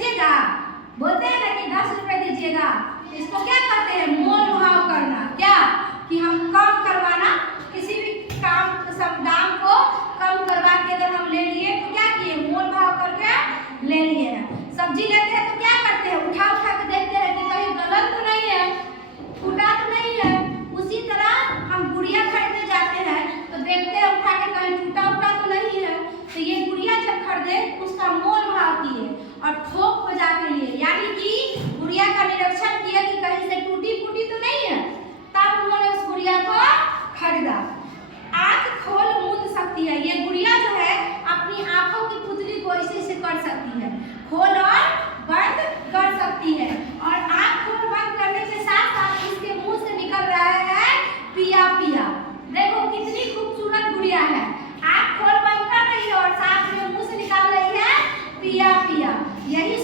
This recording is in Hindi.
दीजिएगा, बोलते हैं ना कि 10 रुपए दीजिएगा, इसको क्या कहते हैं? मोल भाव करना। क्या कि हम कम करवाना, किसी भी काम सब दाम को कम करवा के अगर हम ले लिए तो क्या किए? मोल भाव करके ले लिए हैं। सब्जी लेते हैं तो क्या करते हैं? उठा उठा के देखते हैं कि कहीं गलत तो नहीं है, टूटा तो नहीं है। उसी तरह हम गुड़िया खरीदने जाते हैं तो देखते हैं उठा के कहीं टूटा उटा तो नहीं है। तो ये गुड़िया जब खरीदे उसका मोल भाव किए और थोक बजा के लिए, यानी कि गुड़िया का निरीक्षण किया कि कहीं से टूटी फूटी तो नहीं है, तब उन्होंने उस गुड़िया को खरीदा। आँख खोल मूंद सकती है, ये गुड़िया जो है अपनी आंखों की पुतली को ऐसे कर सकती है, खोल और बंद कर सकती है। और आँख खोल बंद करने के साथ साथ इसके मुंह से निकल रहा है पिया पिया। देखो कितनी खूबसूरत गुड़िया है, आँख खोल बंद कर रही है और साथ में मुंह से निकाल रही है पिया पिया। यही